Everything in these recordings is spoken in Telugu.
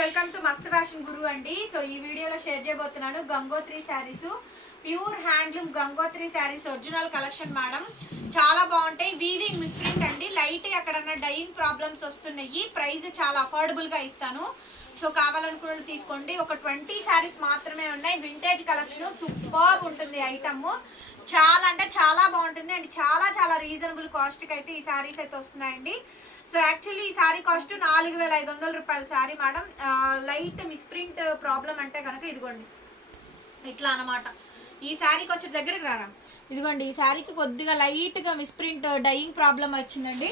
Welcome to Mast fashion guru అండి సో ఈ వీడియోలో షేర్ చేయబోతున్నాను Gangotri sarees pure handloom Gangotri sarees original collection madam చాలా బాగుంటాయి. వీవింగ్ మిస్ప్రింట్ అండి. లైట్ ఎక్కడన్నా డైయింగ్ ప్రాబ్లమ్స్ వస్తున్నాయి. ప్రైస్ చాలా అఫోర్డబుల్గా ఇస్తాను. సో కావాలనుకున్న తీసుకోండి. ఒక ట్వంటీ శారీస్ మాత్రమే ఉన్నాయి. వింటేజ్ కలెక్షన్ సూపర్ ఉంటుంది ఐటమ్ చాలా అంటే చాలా బాగుంటుంది. అండ్ చాలా చాలా రీజనబుల్ కాస్ట్కి అయితే ఈ శారీస్ అయితే వస్తున్నాయండి. సో యాక్చువల్లీ ఈ శారీ కాస్ట్ నాలుగు వేల ఐదు వందల రూపాయల saree madam light misprint problem అంటే కనుక ఇదిగోండి. ఇట్లా అన్నమాట. ఈ శారీకి వచ్చే దగ్గరికి రారా? ఇదిగోండి ఈ శారీకి కొద్దిగా లైట్గా మిస్ప్రింట్ డైయింగ్ ప్రాబ్లం వచ్చిందండి.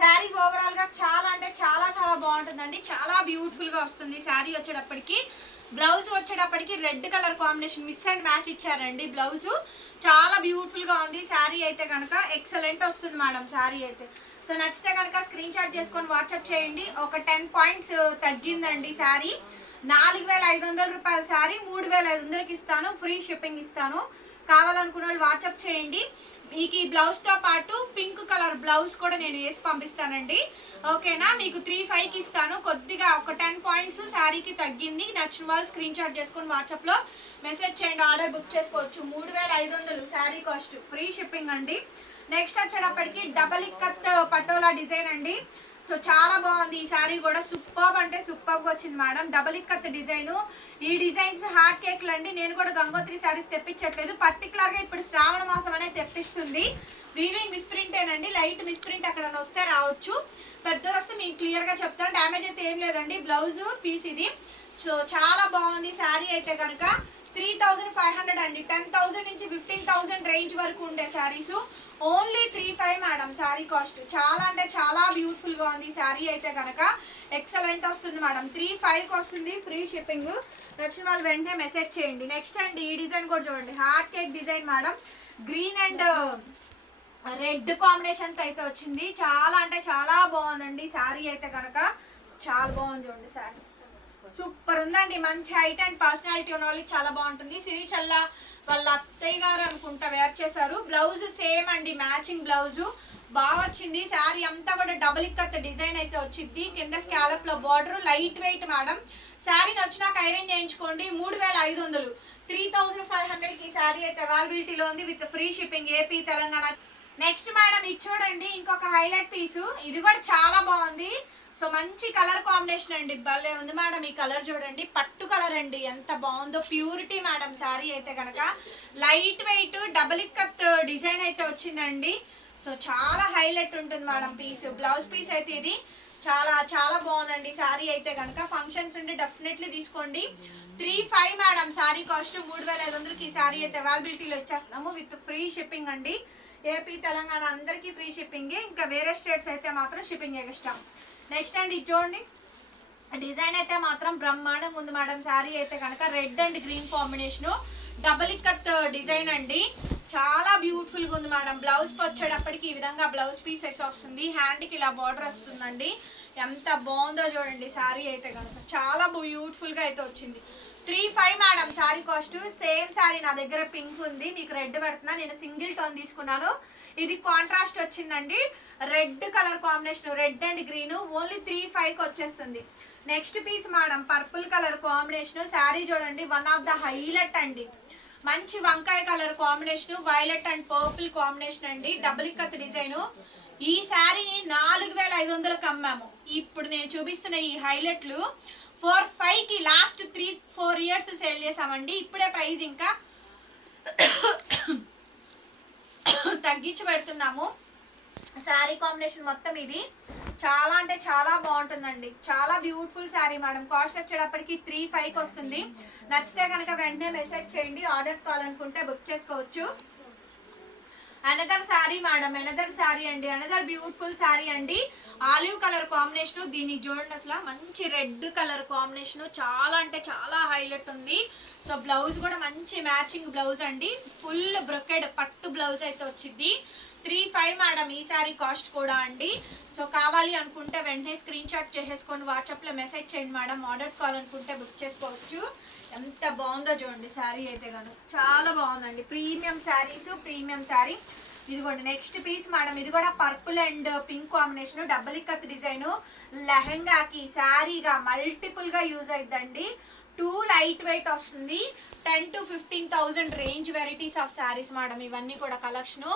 శారీ ఓవరాల్గా చాలా అంటే చాలా చాలా బాగుంటుందండి. చాలా బ్యూటిఫుల్గా వస్తుంది శారీ వచ్చేటప్పటికి. బ్లౌజ్ వచ్చేటప్పటికి red colour combination miss and match ఇచ్చారండి బ్లౌజ్. చాలా బ్యూటిఫుల్గా ఉంది. శారీ అయితే కనుక ఎక్సలెంట్ వస్తుంది మేడం శారీ అయితే. సో నచ్చితే కనుక స్క్రీన్ షాట్ చేసుకొని వాట్సాప్ చేయండి. ఒక టెన్ పాయింట్స్ uh, తగ్గిందండి శారీ. నాలుగు వేల ఐదు వందల రూపాయల శారీ మూడు వేల ఐదు వందలకి ఇస్తాను. ఫ్రీ షిప్పింగ్ ఇస్తాను. కావాలనుకున్న వాళ్ళు వాట్సాప్ చేయండి. మీకు ఈ బ్లౌజ్తో పాటు పింక్ కలర్ బ్లౌజ్ కూడా నేను వేసి పంపిస్తానండి. ఓకేనా మీకు త్రీ ఫైవ్కి ఇస్తాను. కొద్దిగా ఒక టెన్ పాయింట్స్ శారీకి తగ్గింది. నచ్చిన వాళ్ళు స్క్రీన్ షాట్ చేసుకొని వాట్సాప్లో మెసేజ్ చేయండి. ఆర్డర్ బుక్ చేసుకోవచ్చు. మూడు వేల ఐదు వందలు శారీ కాస్ట్ ఫ్రీ షిప్పింగ్ అండి. నెక్స్ట్ వచ్చేటప్పటికి డబల్ ఇక్కత్ పటోలా డిజైన్ అండి. సో చాలా బాగుంది. ఈ శారీ కూడా సూపర్ అంటే సూపర్గా వచ్చింది మేడం డబల్ ఇక్కత్ డిజైన్ ఈ డిజైన్స్ హార్ట్ కేక్లు అండి నేను కూడా గంగోత్రి శారీస్ తెప్పించట్లేదు. పర్టికులర్గా ఇప్పుడు శ్రావణ మాసం అనేది వస్తుంది. వీవింగ్ మిస్ప్రింటేనండి లైట్ మిస్ప్రింట్ అక్కడ వస్తే రావచ్చు. పెద్దది వస్తే మీకు క్లియర్గా చెప్తాను డ్యామేజ్ అయితే ఏం లేదండి. బ్లౌజ్ పీస్ ఇది. సో చాలా బాగుంది. శారీ అయితే కనుక త్రీ థౌజండ్ ఫైవ్ హండ్రెడ్ అండి. టెన్ థౌజండ్ నుంచి ఫిఫ్టీన్ థౌజండ్ రేంజ్ వరకు ఉండే sarees only three five madam saree cost చాలా అంటే చాలా బ్యూటిఫుల్గా ఉంది. శారీ అయితే కనుక ఎక్సలెంట్ వస్తుంది మేడం త్రీ ఫైవ్కి వస్తుంది. ఫ్రీ షిప్పింగ్ నచ్చిన వాళ్ళు వెంటనే మెసేజ్ చేయండి. నెక్స్ట్ అండి ఈ డిజైన్ కూడా చూడండి. Heart cake design madam green and red combination అయితే వచ్చింది. చాలా అంటే చాలా బాగుందండి. శారీ అయితే కనుక చాలా బాగుంది చూడండి శారీ. సూపర్ ఉందండి. మంచి హైట్ అండ్ పర్సనాలిటీ ఉన్న వాళ్ళకి చాలా బాగుంటుంది. సిరిచల్ల వాళ్ళ అత్తయ్య గారు అనుకుంటా వేర్ చేశారు. బ్లౌజ్ సేమ్ అండి. Matching blouse. బాగా వచ్చింది. శారీ అంతా కూడా డబుల్ ఇక్కత్ డిజైన్ అయితే వచ్చింది. కింద స్కాలప్లో బార్డర్ లైట్ వెయిట్ మేడం. శారీని వచ్చినాక ఐరన్ చేయించుకోండి. మూడు వేల ఐదు వందలు. త్రీ థౌజండ్ ఫైవ్ హండ్రెడ్కి శారీ అయితే అవైలబిలిటీలో ఉంది with free shipping AP Telangana. Next madam ఇది చూడండి ఇంకొక హైలైట్ పీసు. ఇది కూడా చాలా బాగుంది. సో మంచి కలర్ కాంబినేషన్ అండి. భలే ఉంది మేడం ఈ కలర్ చూడండి. పట్టు కలర్ అండి. ఎంత బాగుందో. ప్యూరిటీ మేడం శారీ అయితే కనుక light weight double ikat design అయితే వచ్చిందండి. సో చాలా హైలైట్ ఉంటుంది మేడం పీస్. బ్లౌజ్ పీస్ అయితే ఇది. చాలా చాలా బాగుందండి. శారీ అయితే కనుక ఫంక్షన్స్ ఉంటే డెఫినెట్లీ తీసుకోండి. Three five madam saree cost మూడు వేల ఐదు వందలకి ఈ శారీ అయితే అవైలబిలిటీలో ఇచ్చేస్తున్నాము విత్ ఫ్రీ షిప్పింగ్ అండి. ఏపీ తెలంగాణ అందరికీ ఫ్రీ షిప్పింగ్. ఇంకా వేరే స్టేట్స్ అయితే మాత్రం షిప్పింగ్ ఎక్స్ట్రా నెక్స్ట్ అండి ఇది చూడండి. డిజైన్ అయితే మాత్రం బ్రహ్మాండంగా ఉంది మేడం. శారీ అయితే కనుక red and green combination. Double ikat design అండి. చాలా బ్యూటిఫుల్గా ఉంది మేడం. బ్లౌజ్ వచ్చేటప్పటికి ఈ విధంగా బ్లౌజ్ పీస్ అయితే వస్తుంది. హ్యాండ్కి ఇలా బార్డర్ వస్తుందండి. ఎంత బాగుందో చూడండి శారీ అయితే కనుక. చాలా బ్యూటిఫుల్గా అయితే వచ్చింది. Three five madam saree cost same saree నా దగ్గర పింక్ ఉంది. మీకు రెడ్ పెడుతున్నా. నేను సింగిల్ టోన్ తీసుకున్నాను. ఇది కాంట్రాస్ట్ వచ్చిందండి. Red colour combination red and green only three ఫైవ్కి వచ్చేస్తుంది. Next piece madam purple colour combination saree చూడండి వన్ ఆఫ్ ద హైలైట్ అండి. మంచి వంకాయ colour combination violet and purple combination అండి. డబుల్ కత్ డిజైన్. ఈ శారీని నాలుగు వేల ఐదు వందలకు అమ్మాము. ఇప్పుడు నేను చూపిస్తున్న ఈ హైలైట్లు ఫోర్ ఫైవ్కి last three four years sale చేసామండి. ఇప్పుడే ప్రైస్ ఇంకా తగ్గించి పెడుతున్నాము శారీ కాంబినేషన్ మొత్తం ఇది. చాలా అంటే చాలా బాగుంటుందండి. చాలా బ్యూటిఫుల్ శారీ మేడం కాస్ట్ వచ్చేటప్పటికి త్రీ ఫైవ్కి వస్తుంది. నచ్చితే కనుక వెంటనే మెసేజ్ చేయండి. ఆర్డర్స్ కావాలనుకుంటే బుక్ చేసుకోవచ్చు. Another saree madam another saree అండి. అనదర్ బ్యూటిఫుల్ శారీ అండి. ఆలివ్ కలర్ కాంబినేషన్ దీనికి చూడండి అసలు. మంచి రెడ్ కలర్ కాంబినేషన్ చాలా అంటే చాలా హైలైట్ ఉంది. సో బ్లౌజ్ కూడా మంచి మ్యాచింగ్ బ్లౌజ్ అండి. ఫుల్ బ్రొకెడ్ పట్టు బ్లౌజ్ అయితే వచ్చింది. త్రీ ఫైవ్ మేడం ఈ శారీ కాస్ట్ కూడా అండి. సో కావాలి అనుకుంటే వెంటనే స్క్రీన్ షాట్ చేసేసుకొని వాట్సాప్లో మెసేజ్ చేయండి మేడం. ఆర్డర్స్ కావాలనుకుంటే బుక్ చేసుకోవచ్చు. ఎంత బాగుందో చూడండి శారీ అయితే కదా చాలా బాగుందండి. Premium sarees premium saree. ఇదిగోండి నెక్స్ట్ పీస్ మేడం ఇది కూడా purple and pink combination double ikat design. లెహంగాకి శారీగా మల్టిపుల్గా యూజ్ అవుతుందండి టూ లైట్ వెయిట్ వస్తుంది. Ten to fifteen thousand range varieties of sarees madam ఇవన్నీ కూడా కలెక్షన్.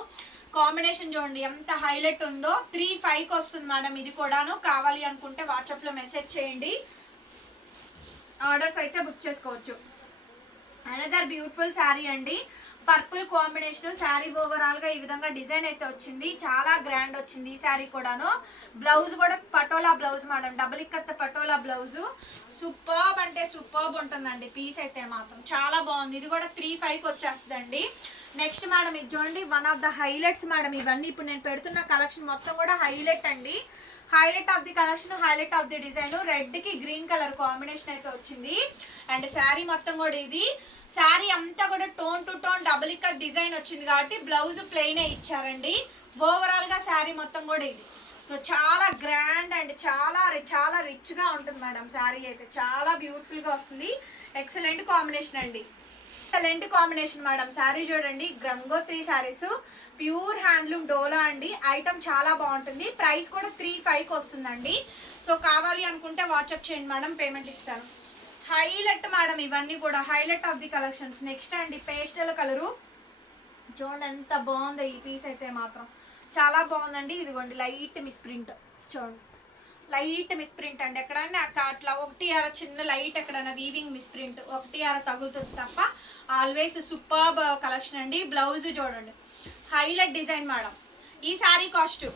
కాంబినేషన్ చూడండి ఎంత హైలైట్ ఉందో. త్రీ ఫైవ్కి వస్తుంది మేడం ఇది కూడాను. కావాలి అనుకుంటే వాట్సాప్లో మెసేజ్ చేయండి. ఆర్డర్స్ అయితే బుక్ చేసుకోవచ్చు. అనదర్ బ్యూటిఫుల్ శారీ అండి. పర్పుల్ కాంబినేషన్ శారీ ఓవరాల్గా ఈ విధంగా డిజైన్ అయితే వచ్చింది. చాలా గ్రాండ్ వచ్చింది ఈ శారీ కూడాను. బ్లౌజ్ కూడా patola blouse madam. Double ఇక్కత్త patola blouse. Superb అంటే సూపర్బ్ ఉంటుందండి. పీస్ అయితే మాత్రం చాలా బాగుంది. ఇది కూడా త్రీ ఫైవ్కి వచ్చేస్తుందండి. నెక్స్ట్ మేడం ఇది చూడండి one of the highlights madam. ఇవన్నీ ఇప్పుడు నేను పెడుతున్న కలెక్షన్ మొత్తం కూడా హైలైట్ అండి. Highlight of the collection highlight of the design. రెడ్కి green colour combination అయితే వచ్చింది. అండ్ శారీ మొత్తం కూడా ఇది. శారీ అంతా కూడా టోన్ టు టోన్ డబుల్ ఇక్కర్ డిజైన్ వచ్చింది కాబట్టి బ్లౌజ్ ప్లెయిన్ ఇచ్చారండి. ఓవరాల్గా శారీ మొత్తం కూడా ఇది. సో చాలా గ్రాండ్ అండ్ చాలా చాలా రిచ్గా ఉంటుంది మేడం శారీ అయితే చాలా బ్యూటిఫుల్గా వస్తుంది. ఎక్సలెంట్ కాంబినేషన్ అండి. ఎక్సలెంట్ కాంబినేషన్ మేడం శారీ చూడండి. గంగోత్రి శారీస్ ప్యూర్ హ్యాండ్లూమ్ డోలా అండి. ఐటమ్ చాలా బాగుంటుంది. ప్రైస్ కూడా త్రీ ఫైవ్కి వస్తుందండి. సో కావాలి అనుకుంటే వాట్సాప్ చేయండి మేడం పేమెంట్ ఇస్తాను. హైలైట్ మేడం ఇవన్నీ కూడా. Highlight of the collections next అండి పేస్టల్ కలరు చూడండి ఎంత బాగుందో ఈ పీస్ అయితే మాత్రం. చాలా బాగుందండి. ఇదిగోండి లైట్ మిస్ ప్రింట్ చూడండి. లైట్ మిస్ప్రింట్ అండి. ఎక్కడైనా అట్లా ఒకటి అర చిన్న లైట్ ఎక్కడైనా వీవింగ్ మిస్ప్రింట్ ఒకటి అర తగులుతుంది తప్ప ఆల్వేస్ సూపర్బ్ కలెక్షన్ అండి. బ్లౌజ్ చూడండి. Highlight design madam. ఈ శారీ కాస్ట్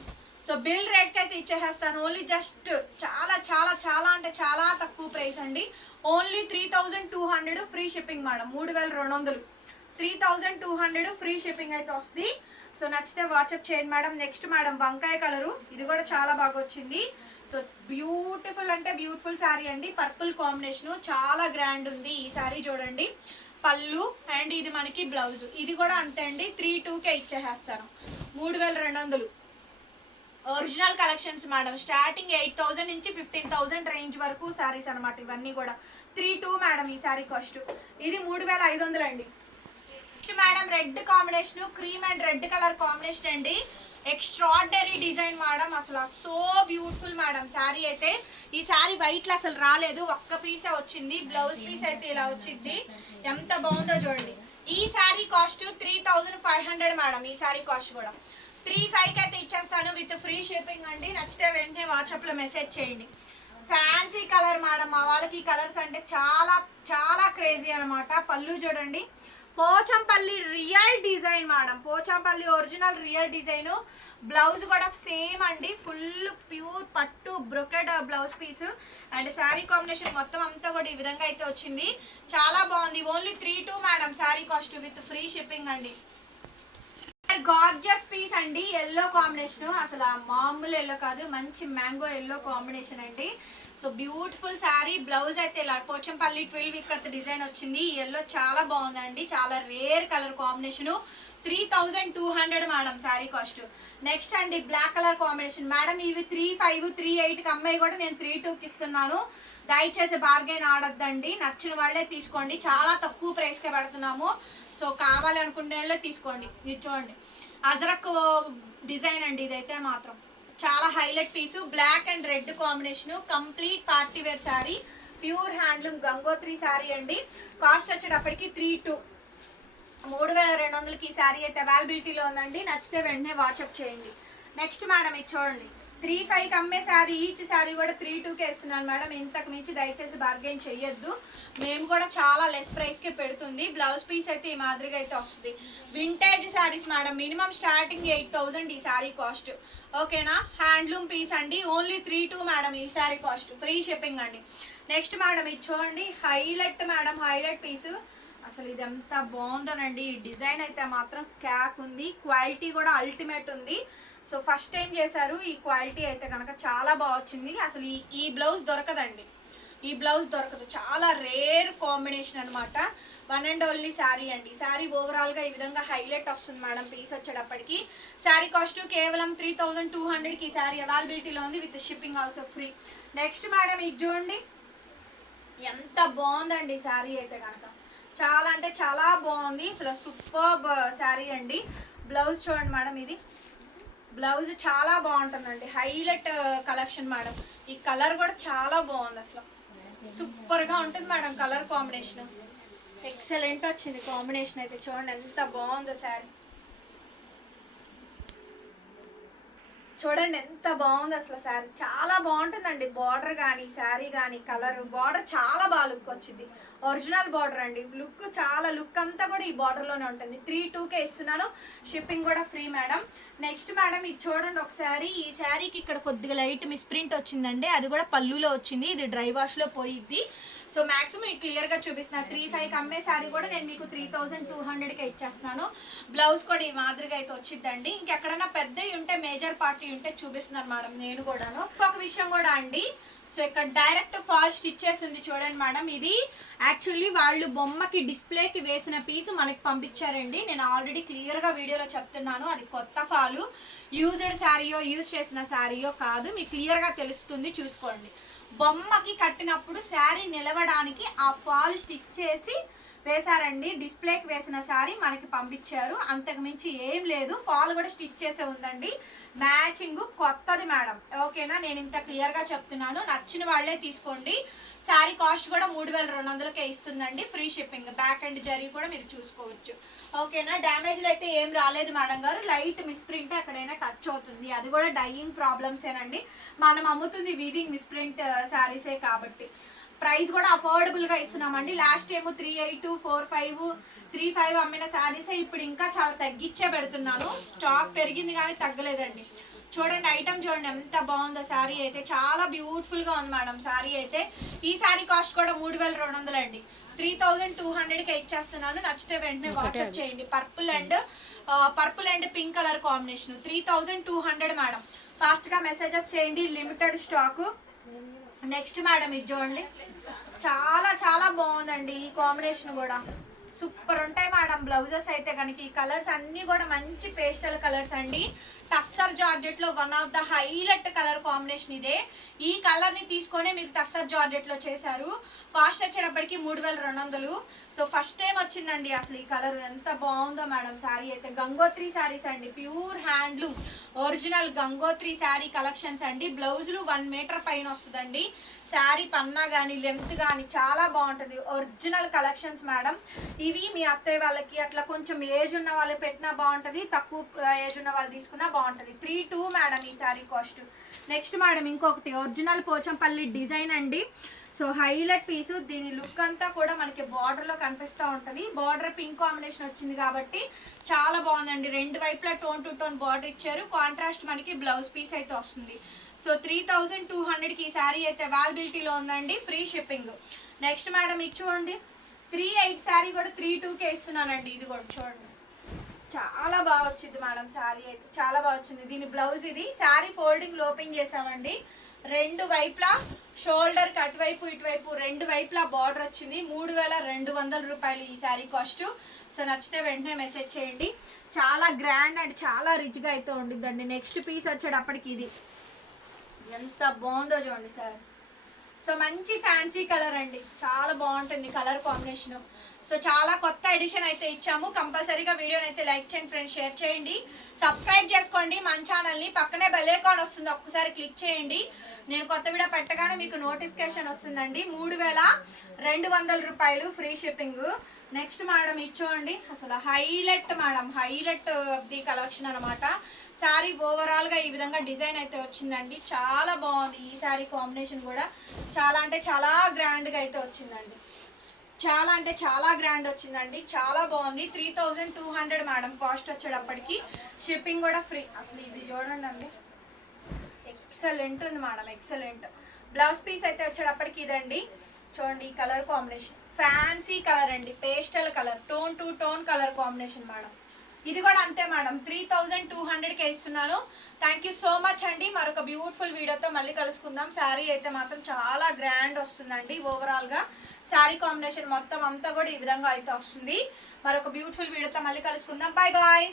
సో బిల్ రేట్కి అయితే ఇచ్చేసేస్తాను. ఓన్లీ జస్ట్ చాలా చాలా చాలా అంటే చాలా తక్కువ ప్రైస్ అండి. Only three thousand two hundred free shipping madam. మూడు వేల రెండు వందలు. Three thousand two hundred free shipping అయితే వస్తుంది. సో నచ్చితే వాట్సాప్ చేయండి మేడం. నెక్స్ట్ మేడం వంకాయ కలరు. ఇది కూడా చాలా బాగా వచ్చింది. సో బ్యూటిఫుల్ అంటే బ్యూటిఫుల్ శారీ అండి. Purple combination. చాలా గ్రాండ్ ఉంది ఈ శారీ చూడండి. పళ్ళు అండ్ ఇది మనకి బ్లౌజ్. ఇది కూడా అంతే అండి. త్రీ టూకే ఇచ్చేసేస్తాను. మూడు వేల రెండు వందలు. Original collections madam. Starting eight thousand నుంచి ఫిఫ్టీన్ థౌసండ్ రేంజ్ వరకు శారీస్ అనమాట ఇవన్నీ కూడా. త్రీ టూ మేడం ఈ శారీ కాస్ట్. ఇది మూడు వేల ఐదు వందలు అండి madam. Red combination cream and red colour combination అండి. Extraordinary design madam. అసలు సో బ్యూటిఫుల్ మేడం. శారీ అయితే ఈ శారీ వైట్లో అసలు రాలేదు. ఒక్క పీసే వచ్చింది. బ్లౌజ్ పీస్ అయితే ఇలా వచ్చింది. ఎంత బాగుందో చూడండి. ఈ sari cost three thousand five hundred madam. ఈ శారీ కాస్ట్ కూడా. త్రీ ఫైవ్ అయితే ఇచ్చేస్తాను విత్ ఫ్రీ షిప్పింగ్ అండి. నచ్చితే వెంటనే వాట్సాప్లో మెసేజ్ చేయండి. Fancy colour madam. మా వాళ్ళకి ఈ కలర్స్ అంటే చాలా చాలా క్రేజీ అనమాట పళ్ళు చూడండి. Pochampalli real design madam. Pochampalli original real design. Blouse కూడా సేమ్ అండి. ఫుల్ ప్యూర్ పట్టు brocade blouse piece. And sari combination మొత్తం అంతా కూడా ఈ విధంగా అయితే వచ్చింది. చాలా బాగుంది. Only three two madam. Sari cost with free shipping అండి. గార్జియస్ పీస్ అండి ఎల్లో కాంబినేషన్ అసలు మామూలు ఎల్లో కాదు మంచి మ్యాంగో ఎల్లో కాంబినేషన్ అండి. సో బ్యూటిఫుల్ శారీ బ్లౌజ్ అయితే ఇలా పోచంపల్లి ట్వెల్వ్ ఇక్కత్ డిజైన్ వచ్చింది. ఈ ఎల్లో చాలా బాగుందండి చాలా rare colour combination three thousand two hundred madam sari cost next అండి బ్లాక్ కలర్ కాంబినేషన్ మేడం ఇవి త్రీ ఫైవ్ త్రీ ఎయిట్కి అమ్మాయి కూడా నేను త్రీ టూకి ఇస్తున్నాను. దయచేసి బార్గెన్ ఆడొద్దండి నచ్చిన వాళ్ళే తీసుకోండి. చాలా తక్కువ ప్రైస్కే పెడుతున్నాము. సో కావాలనుకునే వాళ్ళే తీసుకోండి ఇది చూడండి అజరక్ డిజైన్ అండి ఇదైతే మాత్రం. చాలా highlight piece black and red combination complete party wear sari pure handloom Gangotri sari అండి. కాస్ట్ వచ్చేటప్పటికి త్రీ టూ మూడు వేల రెండు వందలకి ఈ శారీ అయితే అవైలబిలిటీలో ఉందండి. నచ్చితే వెంటనే వాట్సాప్ చేయండి. నెక్స్ట్ మేడం ఇది చూడండి. త్రీ ఫైవ్కి అమ్మే శారీ ఈచ్ శారీ కూడా త్రీ టూకే ఇస్తున్నాను మేడం. ఇంతకు మించి దయచేసి బార్గెన్ చెయ్యొద్దు. మేము కూడా చాలా లెస్ ప్రైస్కే పెడుతుంది. బ్లౌజ్ పీస్ అయితే ఈ మాదిరిగా అయితే వస్తుంది. Vintage saris madam minimum starting eight thousand ఈ శారీ కాస్ట్ ఓకేనా? హ్యాండ్లూమ్ పీస్ అండి. ఓన్లీ త్రీ టూ మేడం ఈ శారీ కాస్ట్ ఫ్రీ షిప్పింగ్ అండి. నెక్స్ట్ మేడం ఇది చూడండి. హైలైట్ మేడం హైలైట్ పీస్ అసలు ఇది ఎంత బాగుందోనండి. ఈ డిజైన్ అయితే మాత్రం క్యాక్ ఉంది. క్వాలిటీ కూడా అల్టిమేట్ ఉంది. సో ఫస్ట్ టైం చేశారు? ఈ క్వాలిటీ అయితే కనుక చాలా బాగా వచ్చింది. అసలు ఈ ఈ బ్లౌజ్ దొరకదండి. ఈ బ్లౌజ్ దొరకదు. చాలా రేర్ కాంబినేషన్ అనమాట వన్ అండ్ ఓన్లీ శారీ అండి. శారీ ఓవరాల్గా ఈ విధంగా హైలైట్ వస్తుంది మేడం పీస్ వచ్చేటప్పటికి. శారీ కాస్ట్ కేవలం త్రీ థౌజండ్ టూ హండ్రెడ్కి ఈ శారీ అవైలబిలిటీలో ఉంది with shipping also free next madam ఇది చూడండి. ఎంత బాగుందండి శారీ అయితే కనుక చాలా అంటే చాలా బాగుంది. అసలు సూపర్ శారీ అండి. బ్లౌజ్ చూడండి మేడం ఇది. బ్లౌజ్ చాలా బాగుంటుందండి. Highlight uh, collection madam. ఈ కలర్ కూడా చాలా బాగుంది అసలు. సూపర్గా ఉంటుంది మేడం కలర్ కాంబినేషన్. ఎక్సలెంట్ వచ్చింది కాంబినేషన్ అయితే. చూడండి ఎంత బాగుందో శారీ. చూడండి ఎంత బాగుంది అసలు శారీ. చాలా బాగుంటుందండి బార్డర్ కానీ శారీ కానీ కలర్ బార్డర్ చాలా బాగా లుక్ వచ్చింది. ఒరిజినల్ బార్డర్ అండి. లుక్ చాలా లుక్ అంతా కూడా ఈ బార్డర్లోనే ఉంటుంది. త్రీ టూకే ఇస్తున్నాను. షిప్పింగ్ కూడా ఫ్రీ మేడం నెక్స్ట్ మేడం ఇది చూడండి ఒకసారి. ఈ శారీకి ఇక్కడ కొద్దిగా లైట్ మిస్ప్రింట్ వచ్చిందండి. అది కూడా పళ్ళులో వచ్చింది. ఇది డ్రై వాష్లో పోయిద్ది. సో మాక్సిమం ఈ క్లియర్గా చూపిస్తున్నా. త్రీ ఫైవ్కి అమ్మే శారీ కూడా నేను మీకు త్రీ థౌజండ్ టూ హండ్రెడ్కి ఇచ్చేస్తున్నాను. బ్లౌజ్ కూడా ఈ మాదిరిగా అయితే వచ్చిద్దండి. ఇంకెక్కడైనా పెద్దవి ఉంటే మేజర్ పార్టీ ఉంటే చూపిస్తున్నారు మేడం నేను కూడాను. ఇంకొక విషయం కూడా అండి. సో ఇక్కడ డైరెక్ట్ ఫాల్ స్టిచ్ చేస్తుంది చూడండి మేడం. ఇది యాక్చువల్లీ వాళ్ళు బొమ్మకి డిస్ప్లేకి వేసిన పీస్ మనకి పంపించారండి. నేను ఆల్రెడీ క్లియర్గా వీడియోలో చెప్తున్నాను. అది కొత్త ఫాలు యూజ్డ్ శారీయో యూజ్ చేసిన శారీయో కాదు. మీకు క్లియర్గా తెలుస్తుంది. చూసుకోండి. బొమ్మకి కట్టినప్పుడు శారీ నిలవడానికి ఆ ఫాల్ స్టిచ్ చేసి వేశారండి. డిస్ప్లేకి వేసిన శారీ మనకి పంపించారు. అంతకుమించి ఏం లేదు. ఫాల్ కూడా స్టిచ్ చేసే ఉందండి. మ్యాచింగ్ కొత్తది మేడం. ఓకేనా? నేను ఇంత క్లియర్గా చెప్తున్నాను. నచ్చిన వాళ్ళే తీసుకోండి. శారీ కాస్ట్ కూడా మూడు వేల రెండు వందలకే ఇస్తుందండి. Free shipping. Back and zari కూడా మీరు చూసుకోవచ్చు. ఓకేనా? డ్యామేజ్లు అయితే ఏం రాలేదు మేడం గారు. లైట్ మిస్ప్రింట్ ఎక్కడైనా టచ్ అవుతుంది. అది కూడా డైయింగ్ ప్రాబ్లమ్సేనండి. మనం అమ్ముతుంది వివింగ్ మిస్ప్రింట్ శారీసే కాబట్టి. ప్రైస్ కూడా అఫోర్డబుల్గా ఇస్తున్నామండి. లాస్ట్ ఏమో three eight four five three five అమ్మిన శారీసే ఇప్పుడు ఇంకా చాలా తగ్గించే పెడుతున్నాను. స్టాక్ పెరిగింది కానీ తగ్గలేదండి. చూడండి ఐటమ్ చూడండి ఎంత బాగుందో శారీ అయితే. చాలా బ్యూటిఫుల్గా ఉంది మేడం శారీ అయితే. ఈ శారీ కాస్ట్ కూడా మూడు వేల రెండు వందలు అండి. త్రీ థౌజండ్ టూ హండ్రెడ్కి ఇచ్చేస్తున్నాను. నచ్చితే వెంటనే వాట్సాప్ చేయండి. Purple and purple and pink colour combination three thousand two hundred madam. ఫాస్ట్గా మెసేజెస్ చేయండి. లిమిటెడ్ స్టాకు నెక్స్ట్ మేడం ఇది చూడండి. చాలా చాలా బాగుందండి ఈ కాంబినేషన్ కూడా. సూపర్ ఉంటాయి మేడం బ్లౌజెస్ అయితే కనుక ఈ కలర్స్ అన్నీ కూడా మంచి పేస్టల్ కలర్స్ అండి. Tussar జార్జెట్లో one of the highlight colour combination ఇదే. ఈ కలర్ని తీసుకొని మీకు టస్సర్ జార్జెట్లో చేశారు. కాస్ట్ వచ్చేటప్పటికి మూడు వేల రెండు వందలు. సో ఫస్ట్ టైం వచ్చిందండి అసలు ఈ కలర్ ఎంత బాగుందో మేడం శారీ అయితే. గంగోత్రి శారీస్ అండి. Pure handloom original Gangotri sari collections అండి. బ్లౌజులు వన్ మీటర్ పైన వస్తుందండి. శారీ పన్నా కానీ లెంత్ కానీ చాలా బాగుంటుంది. Original collections madam. ఇవి మీ అత్తయ్య వాళ్ళకి అట్లా కొంచెం ఏజ్ ఉన్న వాళ్ళు పెట్టినా బాగుంటుంది. తక్కువ ఏజ్ ఉన్న వాళ్ళు తీసుకున్నా బాగుంటుంది. త్రీ టూ మేడం ఈ శారీ కాస్ట్ నెక్స్ట్ మేడం ఇంకొకటి ఒరిజినల్ పోచంపల్లి డిజైన్ అండి. సో హైలైట్ పీస్ దీని లుక్ అంతా కూడా మనకి బార్డర్లో కనిపిస్తూ ఉంటుంది. బార్డర్ పింక్ కాంబినేషన్ వచ్చింది కాబట్టి చాలా బాగుందండి. రెండు వైపులా టోన్ టు టోన్ బార్డర్ ఇచ్చారు. కాంట్రాస్ట్ మనకి బ్లౌజ్ పీస్ అయితే వస్తుంది. సో త్రీ థౌజండ్ టూ హండ్రెడ్కి ఈ శారీ అయితే అవైలబిలిటీలో ఉందండి. ఫ్రీ షిప్పింగ్ నెక్స్ట్ మేడం ఇది చూడండి. త్రీ ఎయిట్ శారీ కూడా త్రీ టూకే ఇస్తున్నానండి. ఇది కూడా చూడండి. చాలా బాగా వచ్చింది మేడం శారీ అయితే. చాలా బాగా వచ్చింది. దీని బ్లౌజ్ ఇది. శారీ ఫోల్డింగ్ ఓపెన్ చేసామండి. రెండు వైపులా షోల్డర్ కట్ అటువైపు ఇటువైపు రెండు వైపులా బార్డర్ వచ్చింది. మూడు వేల రెండు వందల రూపాయలు ఈ శారీ కాస్ట్ సో నచ్చితే వెంటనే మెసేజ్ చేయండి. చాలా గ్రాండ్ అండ్ చాలా రిచ్గా అయితే ఉండిద్దండి. నెక్స్ట్ పీస్ వచ్చేటప్పటికి ఇది. ఎంత బాగుందో చూడండి సార్. సో మంచి ఫ్యాన్సీ కలర్ అండి. చాలా బాగుంటుంది కలర్ కాంబినేషన్. సో చాలా కొత్త ఎడిషన్ అయితే ఇచ్చాము. కంపల్సరీగా వీడియోని అయితే లైక్ చేయండి ఫ్రెండ్స్ షేర్ చేయండి. సబ్స్క్రైబ్ చేసుకోండి మన ఛానల్ని. పక్కనే బెల్ ఐకాన్ వస్తుంది ఒక్కసారి క్లిక్ చేయండి. నేను కొత్త వీడియో పెట్టగానే మీకు నోటిఫికేషన్ వస్తుందండి. మూడు వేల రెండు వందల రూపాయలు ఫ్రీ షిప్పింగ్. నెక్స్ట్ మేడం ఇచ్చోండి. అసలు highlight madam. Highlight the collection అనమాట శారీ ఓవరాల్గా ఈ విధంగా డిజైన్ అయితే వచ్చిందండి. చాలా బాగుంది. ఈ శారీ కాంబినేషన్ కూడా చాలా అంటే చాలా గ్రాండ్గా అయితే వచ్చిందండి. చాలా అంటే చాలా గ్రాండ్ వచ్చిందండి. చాలా బాగుంది. Three thousand two hundred madam cost వచ్చేటప్పటికి షిప్పింగ్ కూడా ఫ్రీ అసలు ఇది చూడండి అండి. ఎక్సలెంట్ ఉంది మేడం ఎక్సలెంట్ బ్లౌజ్ పీస్ అయితే వచ్చేటప్పటికి ఇదండి. చూడండి ఈ కలర్ కాంబినేషన్ ఫ్యాన్సీ కలర్ అండి. Pastel colour tone to tone colour combination madam ఇది కూడా అంతే మేడం. త్రీ థౌజండ్ టూ హండ్రెడ్కి ఇస్తున్నాను. థ్యాంక్ యూ సో మచ్ అండి. మరొక బ్యూటిఫుల్ వీడియోతో మళ్ళీ కలుసుకుందాం. శారీ అయితే మాత్రం చాలా గ్రాండ్ వస్తుందండి ఓవరాల్గా శారీ కాంబినేషన్ మొత్తం అంతా కూడా ఈ విధంగా అయితే వస్తుంది. మరొక బ్యూటిఫుల్ వీడియోతో మళ్ళీ కలుసుకుందాం. Bye bye